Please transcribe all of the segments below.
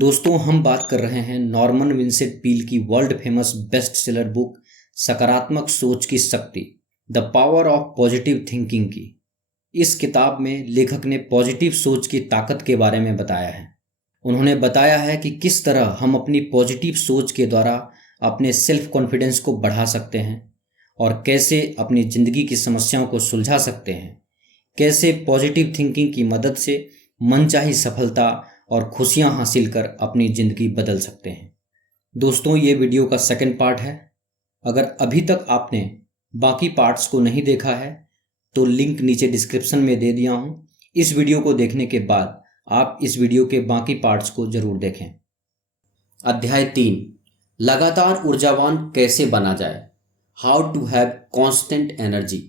दोस्तों, हम बात कर रहे हैं नॉर्मन विंसेंट पील की world famous best seller book सकारात्मक सोच की शक्ति, the power of positive thinking की। इस किताब में लेखक ने पॉजिटिव सोच की ताकत के बारे में बताया है। उन्होंने बताया है कि किस तरह हम अपनी पॉजिटिव सोच के द्वारा अपने सेल्फ कॉन्फिडेंस को बढ़ा सकते हैं और कैसे अपनी ज़िंदगी की समस्याओं को सुलझा सकते हैं, कैसे पॉजिटिव थिंकिंग की मदद से मनचाही सफलता और खुशियां हासिल कर अपनी ज़िंदगी बदल सकते हैं। दोस्तों, ये वीडियो का सेकंड पार्ट है। अगर अभी तक आपने बाकी पार्ट्स को नहीं देखा है तो लिंक नीचे डिस्क्रिप्शन में दे दिया हूँ। इस वीडियो को देखने के बाद आप इस वीडियो के बाकी पार्ट्स को ज़रूर देखें। अध्याय 3, लगातार ऊर्जावान कैसे बना जाए, how to have constant energy.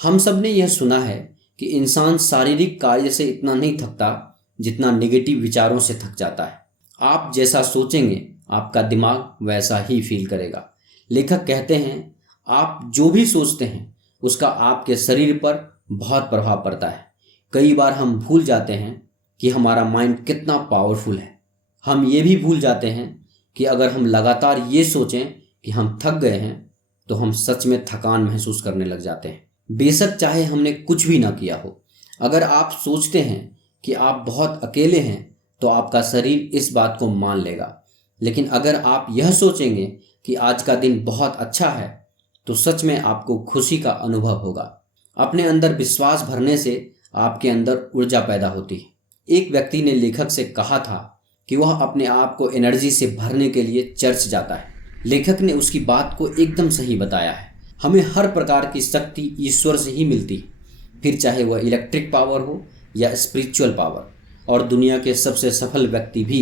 हम सब ने यह सुना है कि इंसान शारीरिक कार्य से इतना नहीं थकता जितना नेगेटिव विचारों से थक जाता है। आप जैसा सोचेंगे आपका दिमाग वैसा ही फील करेगा। लेखक कहते हैं आप जो भी सोचते हैं उसका आपके शरीर पर बहुत प्रभाव पड़ता है। कई बार हम भूल जाते हैं कि हमारा माइंड कितना पावरफुल है। हम ये भी भूल जाते हैं कि अगर हम लगातार ये सोचें कि हम थक गए हैं तो हम सच में थकान महसूस करने लग जाते हैं, बेशक चाहे हमने कुछ भी ना किया हो। अगर आप सोचते हैं कि आप बहुत अकेले हैं तो आपका शरीर इस बात को मान लेगा। लेकिन अगर आप यह सोचेंगे कि आज का दिन बहुत अच्छा है तो सच में आपको खुशी का अनुभव होगा। अपने अंदर विश्वास भरने से आपके अंदर ऊर्जा पैदा होती है। एक व्यक्ति ने लेखक से कहा था कि वह अपने आप को एनर्जी से भरने के लिए चर्च जाता है। लेखक ने उसकी बात को एकदम सही बताया है। हमें हर प्रकार की शक्ति ईश्वर से ही मिलती है, फिर चाहे वह इलेक्ट्रिक पावर हो या स्पिरिचुअल पावर। और दुनिया के सबसे सफल व्यक्ति भी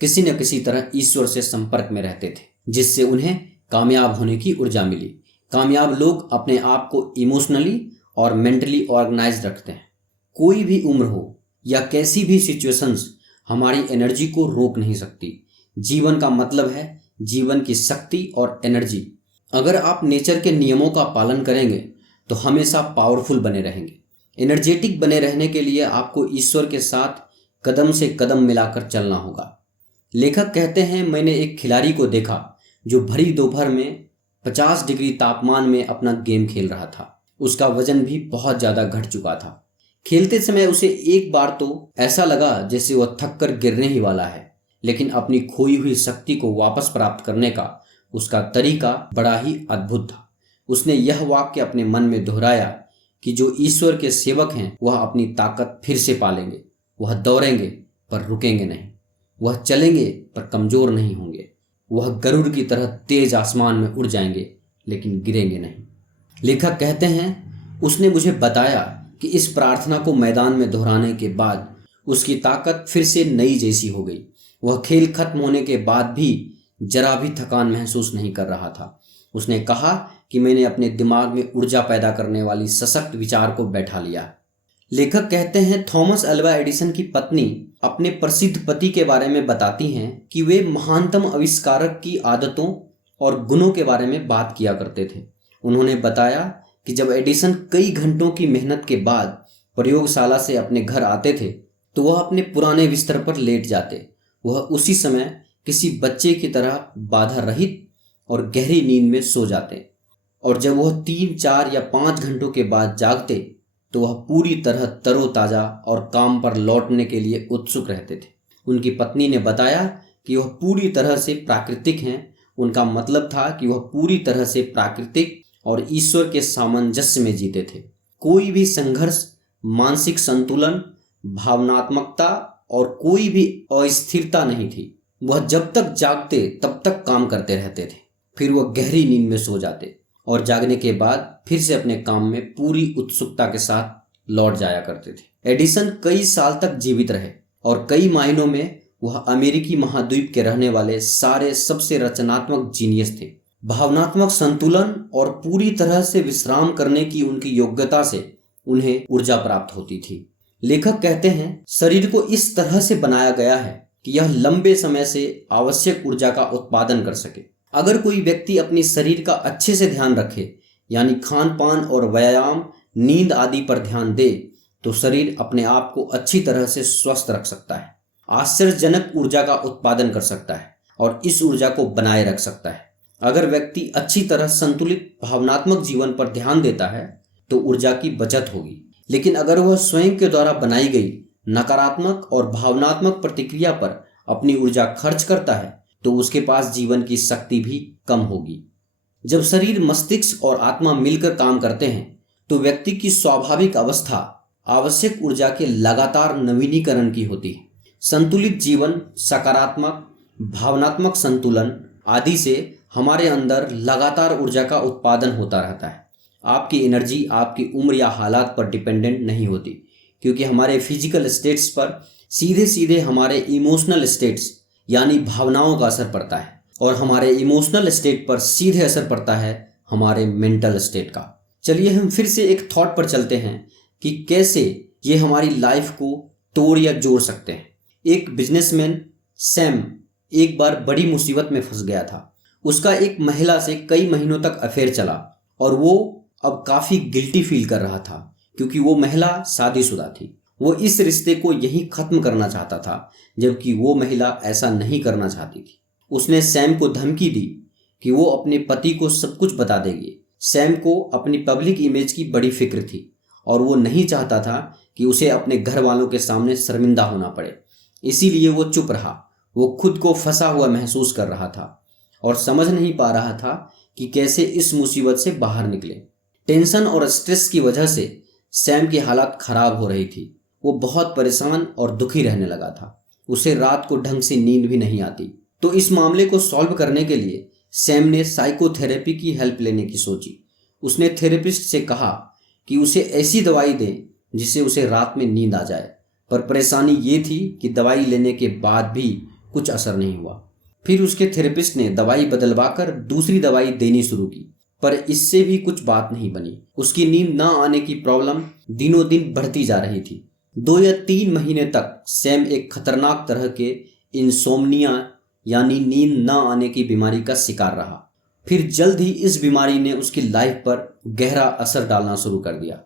किसी न किसी तरह ईश्वर से संपर्क में रहते थे, जिससे उन्हें कामयाब होने की ऊर्जा मिली। कामयाब लोग अपने आप को इमोशनली और मेंटली ऑर्गेनाइज रखते हैं। कोई भी उम्र हो या कैसी भी सिचुएशंस हमारी एनर्जी को रोक नहीं सकती। जीवन का मतलब है जीवन की शक्ति और एनर्जी। अगर आप नेचर के नियमों का पालन करेंगे तो हमेशा पावरफुल बने रहेंगे। एनर्जेटिक बने रहने के लिए आपको ईश्वर के साथ कदम से कदम मिलाकर चलना होगा। लेखक कहते हैं मैंने एक खिलाड़ी को देखा जो भरी दोपहर में 50 डिग्री तापमान में अपना गेम खेल रहा था। उसका वजन भी बहुत ज़्यादा घट चुका था। खेलते समय उसे एक बार तो ऐसा लगा जैसे वह थक कर गिरने ही वाला है, लेकिन अपनी खोई हुई शक्ति को वापस प्राप्त करने का उसका तरीका बड़ा ही अद्भुत था। उसने यह वाक्य अपने मन में दोहराया कि जो ईश्वर के सेवक हैं वह अपनी ताकत फिर से पालेंगे। वह दौड़ेंगे पर रुकेंगे नहीं, वह चलेंगे पर कमज़ोर नहीं होंगे, वह गरुड़ की तरह तेज आसमान में उड़ जाएंगे लेकिन गिरेंगे नहीं। लेखक कहते हैं उसने मुझे बताया कि इस प्रार्थना को मैदान में दोहराने के बाद उसकी ताकत फिर से नई जैसी हो गई। वह खेल खत्म होने के बाद भी जरा भी थकान महसूस नहीं कर रहा था। उसने कहा कि मैंने अपने दिमाग में ऊर्जा पैदा करने वाली सशक्त विचार को बैठा लिया। लेखक कहते हैं थॉमस अल्वा एडिसन की पत्नी अपने प्रसिद्ध पति के बारे में बताती हैं कि वे महानतम आविष्कारक की आदतों और गुणों के बारे में बात किया करते थे। उन्होंने बताया कि जब एडिसन कई घंटों की मेहनत के बाद प्रयोगशाला से अपने घर आते थे तो वह अपने पुराने बिस्तर पर लेट जाते। वह उसी समय किसी बच्चे की तरह बाधा रहित और गहरी नींद में सो जाते, और जब वह 3, 4 या 5 घंटों के बाद जागते तो वह पूरी तरह तरोताज़ा और काम पर लौटने के लिए उत्सुक रहते थे। उनकी पत्नी ने बताया कि वह पूरी तरह से प्राकृतिक हैं। उनका मतलब था कि वह पूरी तरह से प्राकृतिक और ईश्वर के सामंजस्य में जीते थे। कोई भी संघर्ष, मानसिक संतुलन, भावनात्मकता और कोई भी अस्थिरता नहीं थी। वह जब तक जागते तब तक काम करते रहते थे, फिर वह गहरी नींद में सो जाते और जागने के बाद फिर से अपने काम में पूरी उत्सुकता के साथ लौट जाया करते थे। एडिसन कई साल तक जीवित रहे और कई मायनों में वह अमेरिकी महाद्वीप के रहने वाले सारे सबसे रचनात्मक जीनियस थे। भावनात्मक संतुलन और पूरी तरह से विश्राम करने की उनकी योग्यता से उन्हें ऊर्जा प्राप्त होती थी। लेखक कहते हैं शरीर को इस तरह से बनाया गया है कि यह लंबे समय से आवश्यक ऊर्जा का उत्पादन कर सके। अगर कोई व्यक्ति अपनी शरीर का अच्छे से ध्यान रखे, यानी खान पान और व्यायाम, नींद आदि पर ध्यान दे, तो शरीर अपने आप को अच्छी तरह से स्वस्थ रख सकता है। आश्चर्यजनक ऊर्जा का उत्पादन कर सकता है और इस ऊर्जा को बनाए रख सकता है। अगर व्यक्ति अच्छी तरह संतुलित भावनात्मक जीवन पर ध्यान देता है तो ऊर्जा की बचत होगी, लेकिन अगर वह स्वयं के द्वारा बनाई गई नकारात्मक और भावनात्मक प्रतिक्रिया पर अपनी ऊर्जा खर्च करता है तो उसके पास जीवन की शक्ति भी कम होगी। जब शरीर, मस्तिष्क और आत्मा मिलकर काम करते हैं तो व्यक्ति की स्वाभाविक अवस्था आवश्यक ऊर्जा के लगातार नवीनीकरण की होती है। संतुलित जीवन, सकारात्मक भावनात्मक संतुलन आदि से हमारे अंदर लगातार ऊर्जा का उत्पादन होता रहता है। आपकी एनर्जी आपकी उम्र या हालात पर डिपेंडेंट नहीं होती, क्योंकि हमारे फिजिकल स्टेट्स पर सीधे सीधे हमारे इमोशनल स्टेट्स यानी भावनाओं का असर पड़ता है और हमारे इमोशनल स्टेट पर सीधे असर पड़ता है हमारे मेंटल स्टेट का। चलिए हम फिर से एक थॉट पर चलते हैं कि कैसे ये हमारी लाइफ को तोड़ या जोड़ सकते हैं। एक बिजनेसमैन सैम एक बार बड़ी मुसीबत में फंस गया था। उसका एक महिला से कई महीनों तक अफेयर चला और वो अब काफ़ी गिल्टी फील कर रहा था, क्योंकि वो महिला शादीशुदा थी। वो इस रिश्ते को यहीं ख़त्म करना चाहता था, जबकि वो महिला ऐसा नहीं करना चाहती थी। उसने सैम को धमकी दी कि वो अपने पति को सब कुछ बता देगी। सैम को अपनी पब्लिक इमेज की बड़ी फिक्र थी और वो नहीं चाहता था कि उसे अपने घर वालों के सामने शर्मिंदा होना पड़े, इसीलिए वो चुप रहा। वो खुद को फंसा हुआ महसूस कर रहा था और समझ नहीं पा रहा था कि कैसे इस मुसीबत से बाहर निकले। टेंशन और स्ट्रेस की वजह से सैम की हालत खराब हो रही थी। वो बहुत परेशान और दुखी रहने लगा था। उसे रात को ढंग से नींद भी नहीं आती। तो इस मामले को सॉल्व करने के लिए सैम ने साइकोथेरेपी की हेल्प लेने की सोची। उसने थेरेपिस्ट से कहा कि उसे ऐसी दवाई दें जिससे उसे रात में नींद आ जाए, पर परेशानी ये थी कि दवाई लेने के बाद भी कुछ असर नहीं हुआ। फिर उसके थेरेपिस्ट ने दवाई बदलवाकर दूसरी दवाई देनी शुरू की, पर इससे भी कुछ बात नहीं बनी। उसकी नींद न आने की प्रॉब्लम दिनों दिन बढ़ती जा रही थी। 2 या 3 महीने तक सैम एक खतरनाक तरह के इंसोम्निया यानी नींद न आने की बीमारी का शिकार रहा। फिर जल्द ही इस बीमारी ने उसकी लाइफ पर गहरा असर डालना शुरू कर दिया।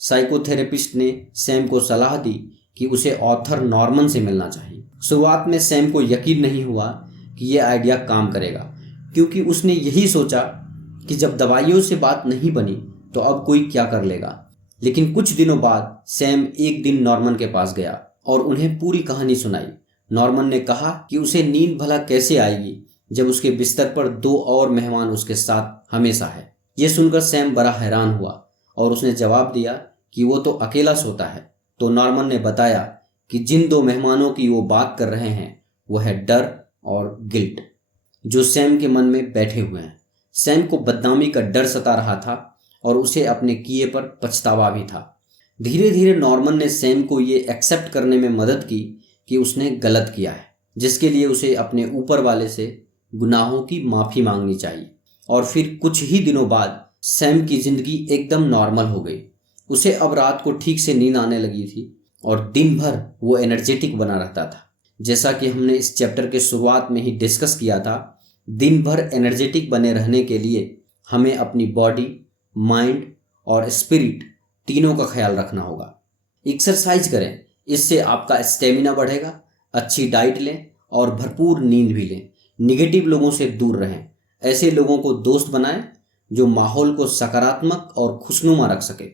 साइकोथेरेपिस्ट ने सैम को सलाह दी कि उसे ऑथर नॉर्मन से मिलना चाहिए। शुरुआत में सैम को यकीन नहीं हुआ कि यह आइडिया काम करेगा, क्योंकि उसने यही सोचा कि जब दवाइयों से बात नहीं बनी तो अब कोई क्या कर लेगा। लेकिन कुछ दिनों बाद सैम एक दिन नॉर्मन के पास गया और उन्हें पूरी कहानी सुनाई। नॉर्मन ने कहा कि उसे नींद भला कैसे आएगी जब उसके बिस्तर पर 2 और मेहमान उसके साथ हमेशा है। यह सुनकर सैम बड़ा हैरान हुआ और उसने जवाब दिया कि वो तो अकेला सोता है। तो नॉर्मन ने बताया कि जिन 2 मेहमानों की वो बात कर रहे हैं वो है डर और गिल्ट, जो सैम के मन में बैठे हुए हैं। सैम को बदनामी का डर सता रहा था और उसे अपने किए पर पछतावा भी था। धीरे धीरे नॉर्मन ने सैम को ये एक्सेप्ट करने में मदद की कि उसने गलत किया है, जिसके लिए उसे अपने ऊपर वाले से गुनाहों की माफ़ी मांगनी चाहिए। और फिर कुछ ही दिनों बाद सैम की ज़िंदगी एकदम नॉर्मल हो गई। उसे अब रात को ठीक से नींद आने लगी थी और दिन भर वो एनर्जेटिक बना रहता था। जैसा कि हमने इस चैप्टर के शुरुआत में ही डिस्कस किया था, दिन भर एनर्जेटिक बने रहने के लिए हमें अपनी बॉडी, माइंड और स्पिरिट तीनों का ख्याल रखना होगा। एक्सरसाइज करें, इससे आपका स्टेमिना बढ़ेगा। अच्छी डाइट लें और भरपूर नींद भी लें। निगेटिव लोगों से दूर रहें। ऐसे लोगों को दोस्त बनाएं जो माहौल को सकारात्मक और खुशनुमा रख सके।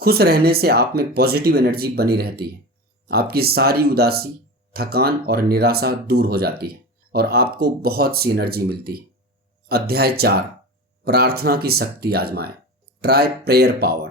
खुश रहने से आप में पॉजिटिव एनर्जी बनी रहती है। आपकी सारी उदासी, थकान और निराशा दूर हो जाती है और आपको बहुत सी एनर्जी मिलती है। अध्याय 4, प्रार्थना की शक्ति आजमाएं। Try prayer power.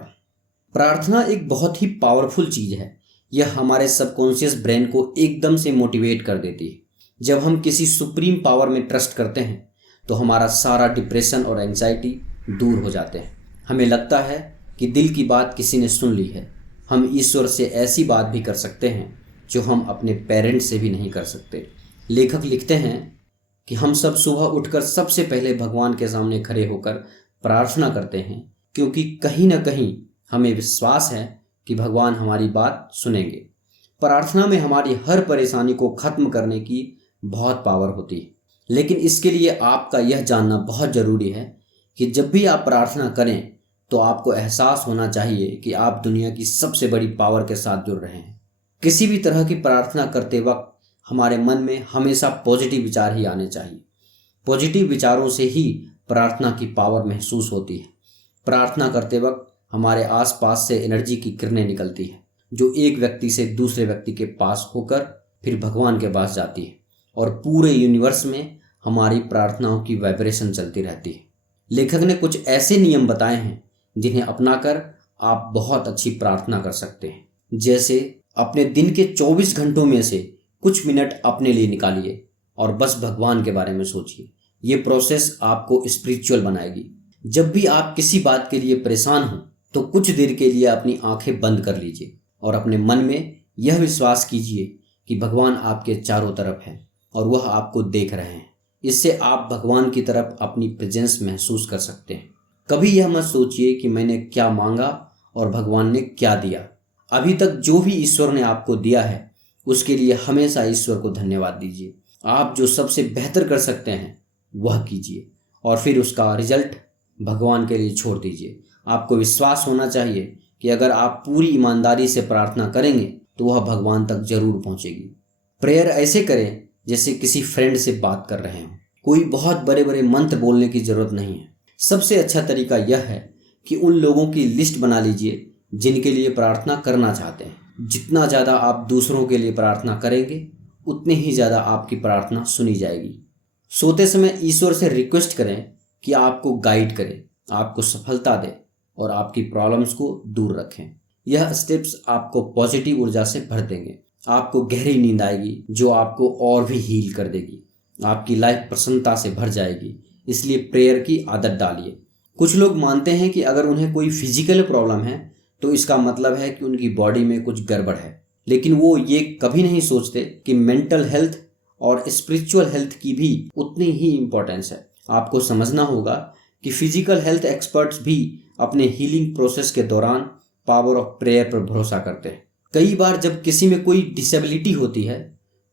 प्रार्थना एक बहुत ही पावरफुल चीज़ है। यह हमारे सबकॉन्शियस ब्रेन को एकदम से मोटिवेट कर देती है। जब हम किसी सुप्रीम पावर में ट्रस्ट करते हैं तो हमारा सारा डिप्रेशन और एंजाइटी दूर हो जाते हैं। हमें लगता है कि दिल की बात किसी ने सुन ली है। हम ईश्वर से ऐसी बात भी कर सकते हैं जो हम अपने पेरेंट्स से भी नहीं कर सकते। लेखक लिखते हैं कि हम सब सुबह उठकर सबसे पहले भगवान के सामने खड़े होकर प्रार्थना करते हैं, क्योंकि कहीं ना कहीं हमें विश्वास है कि भगवान हमारी बात सुनेंगे। प्रार्थना में हमारी हर परेशानी को ख़त्म करने की बहुत पावर होती है, लेकिन इसके लिए आपका यह जानना बहुत ज़रूरी है कि जब भी आप प्रार्थना करें तो आपको एहसास होना चाहिए कि आप दुनिया की सबसे बड़ी पावर के साथ जुड़ रहे हैं। किसी भी तरह की प्रार्थना करते वक्त हमारे मन में हमेशा पॉजिटिव विचार ही आने चाहिए। पॉजिटिव विचारों से ही प्रार्थना की पावर महसूस होती है। प्रार्थना करते वक्त हमारे आसपास से एनर्जी की किरणें निकलती है जो एक व्यक्ति से दूसरे व्यक्ति के पास होकर फिर भगवान के पास जाती है और पूरे यूनिवर्स में हमारी प्रार्थनाओं की वाइब्रेशन चलती रहती है। लेखक ने कुछ ऐसे नियम बताए हैं जिन्हें अपनाकर आप बहुत अच्छी प्रार्थना कर सकते हैं। जैसे अपने दिन के 24 घंटों में से कुछ मिनट अपने लिए निकालिए और बस भगवान के बारे में सोचिए। ये प्रोसेस आपको स्पिरिचुअल बनाएगी। जब भी आप किसी बात के लिए परेशान हो तो कुछ देर के लिए अपनी आंखें बंद कर लीजिए और अपने मन में यह विश्वास कीजिए कि भगवान आपके चारों तरफ है और वह आपको देख रहे हैं। इससे आप भगवान की तरफ अपनी प्रेजेंस महसूस कर सकते हैं। कभी यह मत सोचिए कि मैंने क्या मांगा और भगवान ने क्या दिया। अभी तक जो भी ईश्वर ने आपको दिया है उसके लिए हमेशा ईश्वर को धन्यवाद दीजिए। आप जो सबसे बेहतर कर सकते हैं वह कीजिए और फिर उसका रिजल्ट भगवान के लिए छोड़ दीजिए। आपको विश्वास होना चाहिए कि अगर आप पूरी ईमानदारी से प्रार्थना करेंगे तो वह भगवान तक जरूर पहुंचेगी। प्रेयर ऐसे करें जैसे किसी फ्रेंड से बात कर रहे हों। कोई बहुत बड़े बड़े मंत्र बोलने की जरूरत नहीं है। सबसे अच्छा तरीका यह है कि उन लोगों की लिस्ट बना लीजिए जिनके लिए प्रार्थना करना चाहते हैं। जितना ज़्यादा आप दूसरों के लिए प्रार्थना करेंगे उतनी ही ज़्यादा आपकी प्रार्थना सुनी जाएगी। सोते समय ईश्वर से रिक्वेस्ट करें कि आपको गाइड करे, आपको सफलता दे और आपकी प्रॉब्लम्स को दूर रखें। यह स्टेप्स आपको पॉजिटिव ऊर्जा से भर देंगे। आपको गहरी नींद आएगी जो आपको और भी हील कर देगी। आपकी लाइफ प्रसन्नता से भर जाएगी। इसलिए प्रेयर की आदत डालिए। कुछ लोग मानते हैं कि अगर उन्हें कोई फिजिकल प्रॉब्लम है तो इसका मतलब है कि उनकी बॉडी में कुछ गड़बड़ है, लेकिन वो ये कभी नहीं सोचते कि मेंटल हेल्थ और स्पिरिचुअल हेल्थ की भी उतनी ही इम्पोर्टेंस है। आपको समझना होगा कि फिजिकल हेल्थ एक्सपर्ट्स भी अपने हीलिंग प्रोसेस के दौरान पावर ऑफ प्रेयर पर भरोसा करते हैं। कई बार जब किसी में कोई डिसेबिलिटी होती है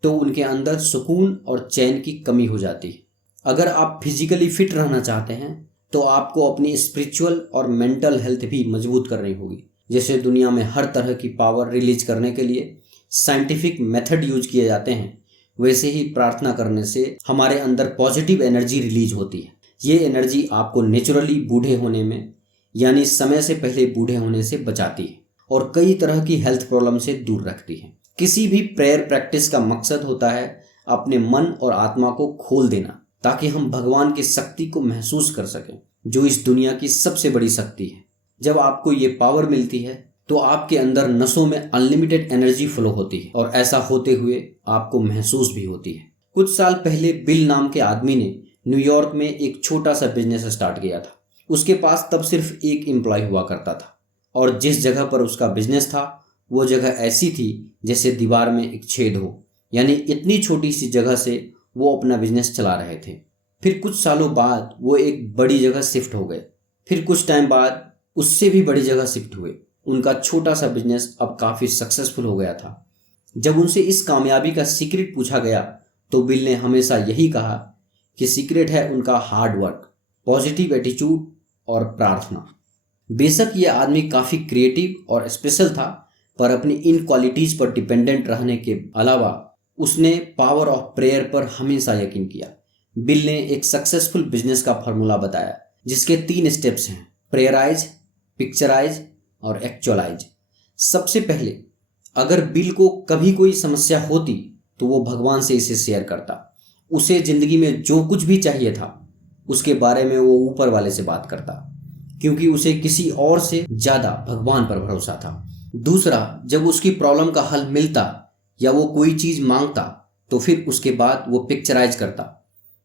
तो उनके अंदर सुकून और चैन की कमी हो जाती है। अगर आप फिजिकली फिट रहना चाहते हैं तो आपको अपनी स्पिरिचुअल और मेंटल हेल्थ भी मजबूत करनी होगी। जैसे दुनिया में हर तरह की पावर रिलीज करने के लिए साइंटिफिक मेथड यूज किए जाते हैं, वैसे ही प्रार्थना करने से हमारे अंदर पॉजिटिव एनर्जी रिलीज होती है। ये एनर्जी आपको नेचुरली बूढ़े होने में यानी समय से पहले बूढ़े होने से बचाती है और कई तरह की हेल्थ प्रॉब्लम से दूर रखती है। किसी भी प्रेयर प्रैक्टिस का मकसद होता है अपने मन और आत्मा को खोल देना ताकि हम भगवान की शक्ति को महसूस कर सकें जो इस दुनिया की सबसे बड़ी शक्ति है। जब आपको ये पावर मिलती है तो आपके अंदर नसों में अनलिमिटेड एनर्जी फ्लो होती है और ऐसा होते हुए आपको महसूस भी होती है। कुछ साल पहले बिल नाम के आदमी ने न्यूयॉर्क में एक छोटा सा बिजनेस स्टार्ट किया था। उसके पास तब सिर्फ एक एम्प्लॉय हुआ करता था और जिस जगह पर उसका बिजनेस था वो जगह ऐसी थी जैसे दीवार में एक छेद हो, यानी इतनी छोटी सी जगह से वो अपना बिजनेस चला रहे थे। फिर कुछ सालों बाद वो एक बड़ी जगह शिफ्ट हो गए। फिर कुछ टाइम बाद उससे भी बड़ी जगह शिफ्ट हुए। उनका छोटा सा बिजनेस अब काफ़ी सक्सेसफुल हो गया था। जब उनसे इस कामयाबी का सीक्रेट पूछा गया तो बिल ने हमेशा यही कहा कि सीक्रेट है उनका हार्ड वर्क, पॉजिटिव एटीट्यूड और प्रार्थना। बेशक ये आदमी काफ़ी क्रिएटिव और स्पेशल था, पर अपनी इन क्वालिटीज़ पर डिपेंडेंट रहने के अलावा उसने पावर ऑफ प्रेयर पर हमेशा यकीन किया। बिल ने एक सक्सेसफुल बिजनेस का फॉर्मूला बताया जिसके 3 स्टेप्स हैं: प्रेयराइज, पिक्चराइज और एक्चुअलाइज। सबसे पहले अगर बिल को कभी कोई समस्या होती तो वो भगवान से इसे शेयर करता। उसे ज़िंदगी में जो कुछ भी चाहिए था उसके बारे में वो ऊपर वाले से बात करता, क्योंकि उसे किसी और से ज़्यादा भगवान पर भरोसा था। दूसरा, जब उसकी प्रॉब्लम का हल मिलता या वो कोई चीज़ मांगता तो फिर उसके बाद वो पिक्चराइज करता,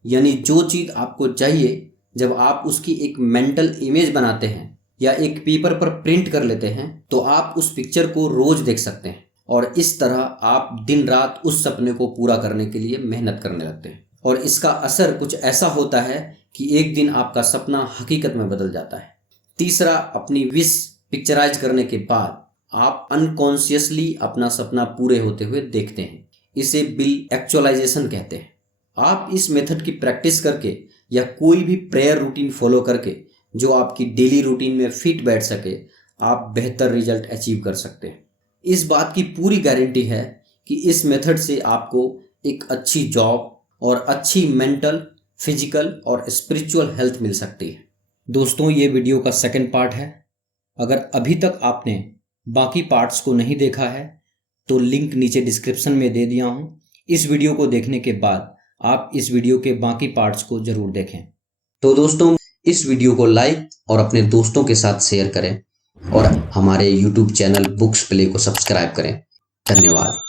यानी जो चीज़ आपको चाहिए जब आप उसकी एक मेंटल इमेज बनाते हैं या एक पेपर पर प्रिंट कर लेते हैं तो आप उस पिक्चर को रोज देख सकते हैं और इस तरह आप दिन रात उस सपने को पूरा करने के लिए मेहनत करने लगते हैं और इसका असर कुछ ऐसा होता है कि एक दिन आपका सपना हकीकत में बदल जाता है। तीसरा, अपनी विश पिक्चराइज करने के बाद आप अनकॉन्शियसली अपना सपना पूरे होते हुए देखते हैं। इसे बिल एक्चुअलाइजेशन कहते हैं। आप इस मेथड की प्रैक्टिस करके या कोई भी प्रेयर रूटीन फॉलो करके जो आपकी डेली रूटीन में फिट बैठ सके, आप बेहतर रिजल्ट अचीव कर सकते हैं। इस बात की पूरी गारंटी है कि इस मेथड से आपको एक अच्छी जॉब और अच्छी मेंटल, फिजिकल और स्पिरिचुअल हेल्थ मिल सकती है। दोस्तों, ये वीडियो का सेकंड पार्ट है। अगर अभी तक आपने बाकी पार्ट्स को नहीं देखा है तो लिंक नीचे डिस्क्रिप्शन में दे दिया हूँ। इस वीडियो को देखने के बाद आप इस वीडियो के बाकी पार्ट्स को जरूर देखें। तो दोस्तों, इस वीडियो को लाइक और अपने दोस्तों के साथ शेयर करें और हमारे YouTube चैनल बुक्स प्ले को सब्सक्राइब करें। धन्यवाद।